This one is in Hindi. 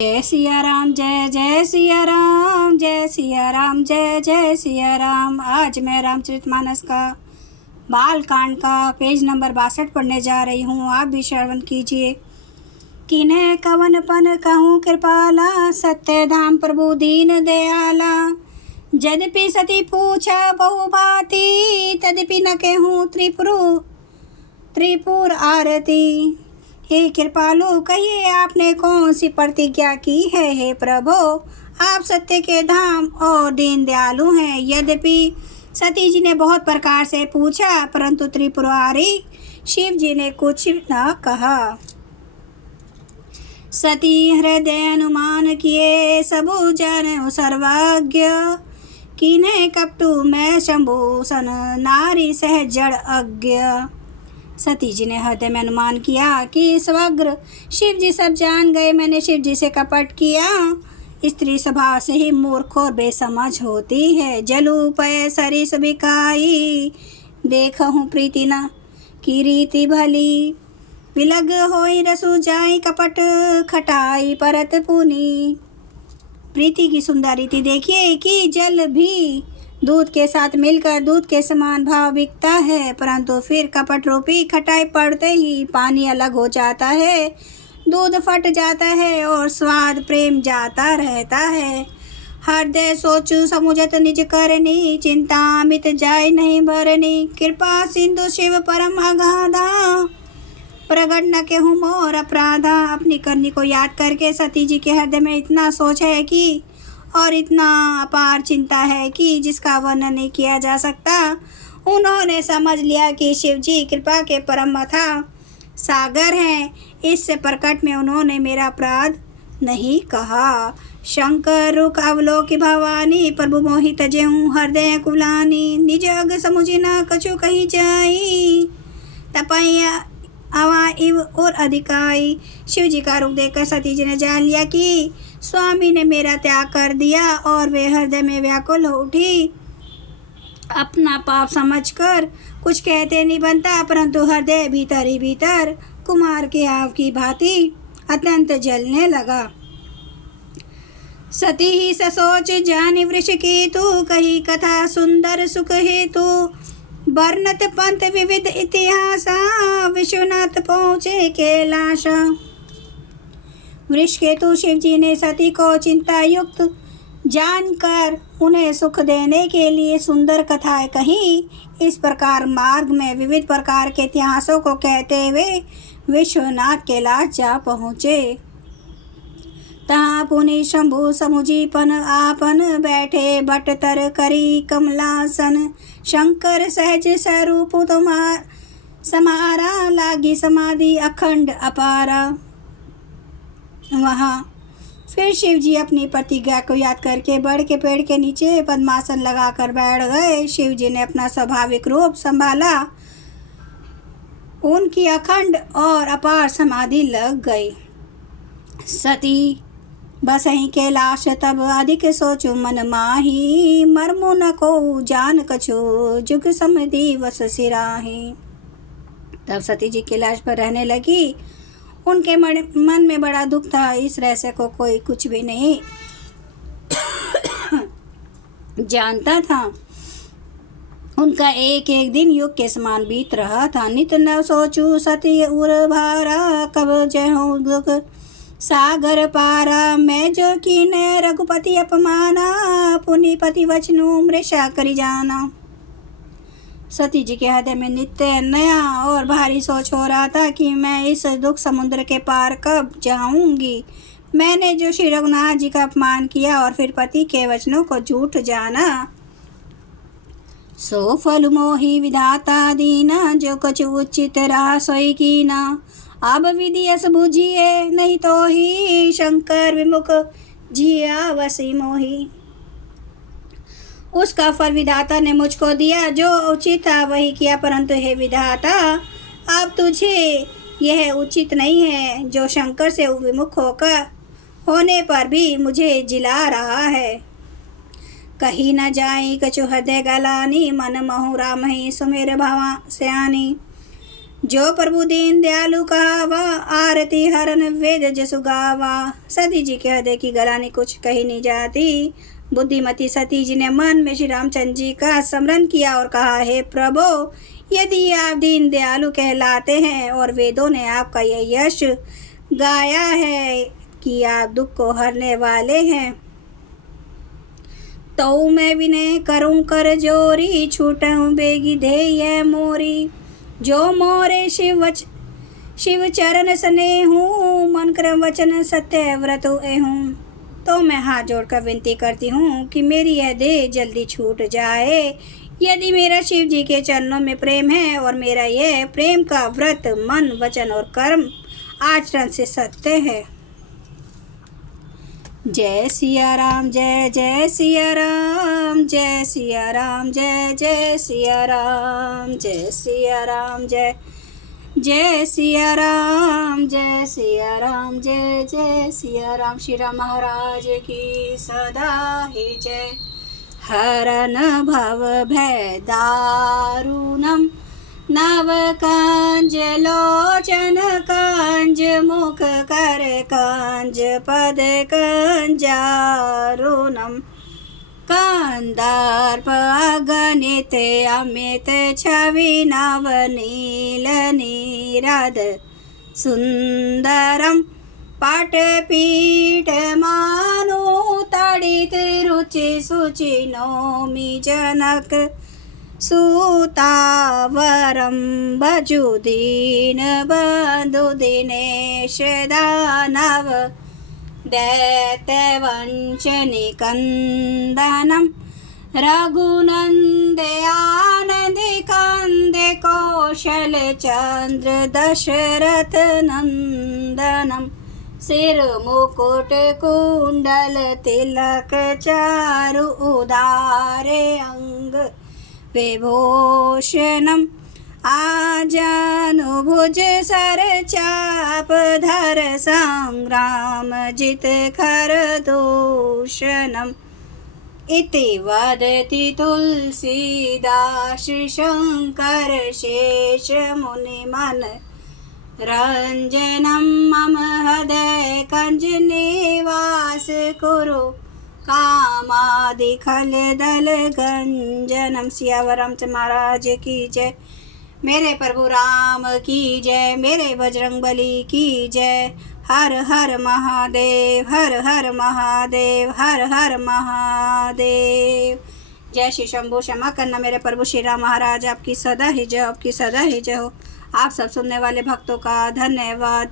जय सिया राम, जय जय सिया राम, जय सिया राम, जय जय सिया राम। आज मैं रामचरितमानस का बालकांड का पेज नंबर 62 पढ़ने जा रही हूँ। आप भी श्रवण कीजिए। किन्हें कवन पन कहूँ कृपाला, सत्य धाम प्रभु दीन दयाला। यद्यपि सती पूछा बहु भांति, तद्यपि न कहूँ त्रिपुर आरती। हे कृपालु, कहिए आपने कौन सी प्रतिज्ञा की है। हे प्रभु, आप सत्य के धाम और दीन दयालु हैं। यद्यपि सती जी ने बहुत प्रकार से पूछा, परंतु त्रिपुरारी शिव जी ने कुछ न कहा। सती हृदय अनुमान किए, सबु जन सर्वज्ञ। किन्हें कपटू मैं शंभु सन, नारी सहज जड़ अज्ञ। सती जी ने हृदय में अनुमान किया कि समग्र शिव जी सब जान गए, मैंने शिव जी से कपट किया। स्त्री स्वभाव से ही मूर्ख और बेसमझ होती है। जलू पय सरिस बिकाई, देखहूँ प्रीति न की रीति भली। विलग होई रसु जाई, कपट खटाई परत पुनी। प्रीति की सुंदर रीति देखिए कि जल भी दूध के साथ मिलकर दूध के समान भाव बिकता है, परंतु फिर कपट रूपी खटाई पड़ते ही पानी अलग हो जाता है, दूध फट जाता है और स्वाद प्रेम जाता रहता है। हृदय सोचू समुझत निज करनी, चिंता मित जाय नहीं भरनी। कृपा सिंधु शिव परम अगाधा, प्रगट न केहूँ मोर अपराधा। अपनी करनी को याद करके सती जी के हृदय में इतना सोच है कि और इतना अपार चिंता है कि जिसका वर्णन नहीं किया जा सकता। उन्होंने समझ लिया कि शिव जी कृपा के परम अथाह सागर हैं। इससे प्रकट में उन्होंने मेरा अपराध नहीं कहा। शंकर रुख अवलोकि भवानी, प्रभु मोहि तजेहूँ हृदय कुलानी। निज अग समुझि न कछु कही जाई, तपई अवा इव और अधिकाई। शिव जी का रुख देखकर सती जी ने जान लिया कि स्वामी ने मेरा त्याग कर दिया और वे हृदय में व्याकुल हो उठी। अपना पाप समझकर कुछ कहते नहीं बनता, परंतु हृदय भीतर ही भीतर कुमार के आग की भांति अत्यंत जलने लगा। सती ही ससोच जानि वृष की तू, कही कथा सुंदर सुख हेतु। वर्णत पंथ विविध इतिहासा, विश्वनाथ पहुँचे कैलाशा। वृषकेतु शिव जी ने सती को चिंता युक्त जानकर उन्हें सुख देने के लिए सुंदर कथाएं कही। इस प्रकार मार्ग में विविध प्रकार के इतिहासों को कहते हुए विश्वनाथ कैलाश जा पहुँचे। तहाँ पुनि शंभु समुझीपन आपन, बैठे बट तर करी कमलासन। शंकर सहज स्वरूप तुम्हार समारा, लागी समाधि अखंड अपारा। वहाँ फिर शिव जी अपनी प्रतिज्ञा को याद करके बड़ के पेड़ के नीचे पद्मासन लगाकर बैठ गए। शिव जी ने अपना स्वाभाविक रूप संभाला, उनकी अखंड और अपार समाधि लग गई। सती बसहि कैलाश तब अधिक सोचु मन माही। मर्मु न को जान कछु, जुग समधि वस सिराही। तब सती जी कैलाश पर रहने लगी। उनके मन में बड़ा दुख था। इस रहस्य को कोई कुछ भी नहीं जानता था। उनका एक एक दिन युग के समान बीत रहा था। नित न सोचू सती उर भारा, कब जहूँ दुख सागर पारा। मैं जो कीने रघुपति अपमाना, पुनि पति वचनु मृषा करी जाना। सती जी के हृदय में नित्य नया और भारी सोच हो रहा था कि मैं इस दुख समुद्र के पार कब जाऊंगी। मैंने जो श्री रघुनाथ जी का अपमान किया और फिर पति के वचनों को झूठ जाना, सो फल मोहि विधाता दीना। जो कुछ उचित रहा सोई कीना, अब विधि यस बुझिए नहीं तो ही। शंकर विमुख जिया वसी मोही। उसका फल विधाता ने मुझको दिया, जो उचित था वही किया, परंतु हे विधाता, अब तुझे यह उचित नहीं है जो शंकर से विमुख होने पर भी मुझे जिला रहा है। कहीं न जाई कछु हृदय गलानी, मन महु राम ही सुमेर भवा सयानी। जो प्रभु दीन दयालु कहावा, आरती हरन वेद जसु गावा। सती जी के हृदय की गलानी कुछ कही नहीं जाती। बुद्धिमती सती जी ने मन में श्री रामचंद्र जी का स्मरण किया और कहा, हे प्रभु, यदि आप दीन दयालु कहलाते हैं और वेदों ने आपका यह यश गाया है कि आप दुख को हरने वाले हैं, तो मैं विनय करूं कर जोरी, छूटूं बेगी ध्येय मोरी। जो मोरे शिव चरण स्नेहू, मन क्रम वचन सत्य व्रत एहूँ। तो मैं हाथ जोड़कर विनती करती हूँ कि मेरी यह देह जल्दी छूट जाए। यदि मेरा शिव जी के चरणों में प्रेम है और मेरा यह प्रेम का व्रत मन वचन और कर्म आचरण से सत्य है। जय सिया राम, जय जय सिया राम, जय सिया राम, जय जय सिया राम, जय सिया राम, जय जय सिया राम, जय सिया राम, जय जय सिया राम। श्री राम महाराज की सदा ही जय। हरन भव भय दारुणम, नव कांज लोचन कांज, मुख कर कांज पद कंजारुणम। कंदार्प अगणित अमित छवि नवनील नीरद सुंदरम। पाटपीठ मानो तड़ित रुचि सुचि नौमि जनक सुतावरम। भजुदीन बंधु दिनेश दानव दैत्यवंशनिकंदनम। रघुनंदे आनंदे कंदे कौशल चंद्र दशरथ नंदनम। सिर मुकुट कुंडल तिलक चारु उदारे अंग विभूषणम। आजानुभुज सर चाप धर संग्राम जित खर दूषणम। इति वदति तुलसीदास शंकर शेष मुनि मन रंजनम। मम हृदय कंज निवास कुरु कामादि खल दल गंजनम। सियावर रामचंद्र महाराज की जय। मेरे प्रभु राम की जय, मेरे बजरंगबली की जय। हर हर महादेव, हर हर महादेव, हर हर महादेव। जय श्री शंभू। क्षमा करना मेरे प्रभु श्री राम महाराज, आपकी सदा ही जय, आपकी सदा ही जय हो। आप सब सुनने वाले भक्तों का धन्यवाद।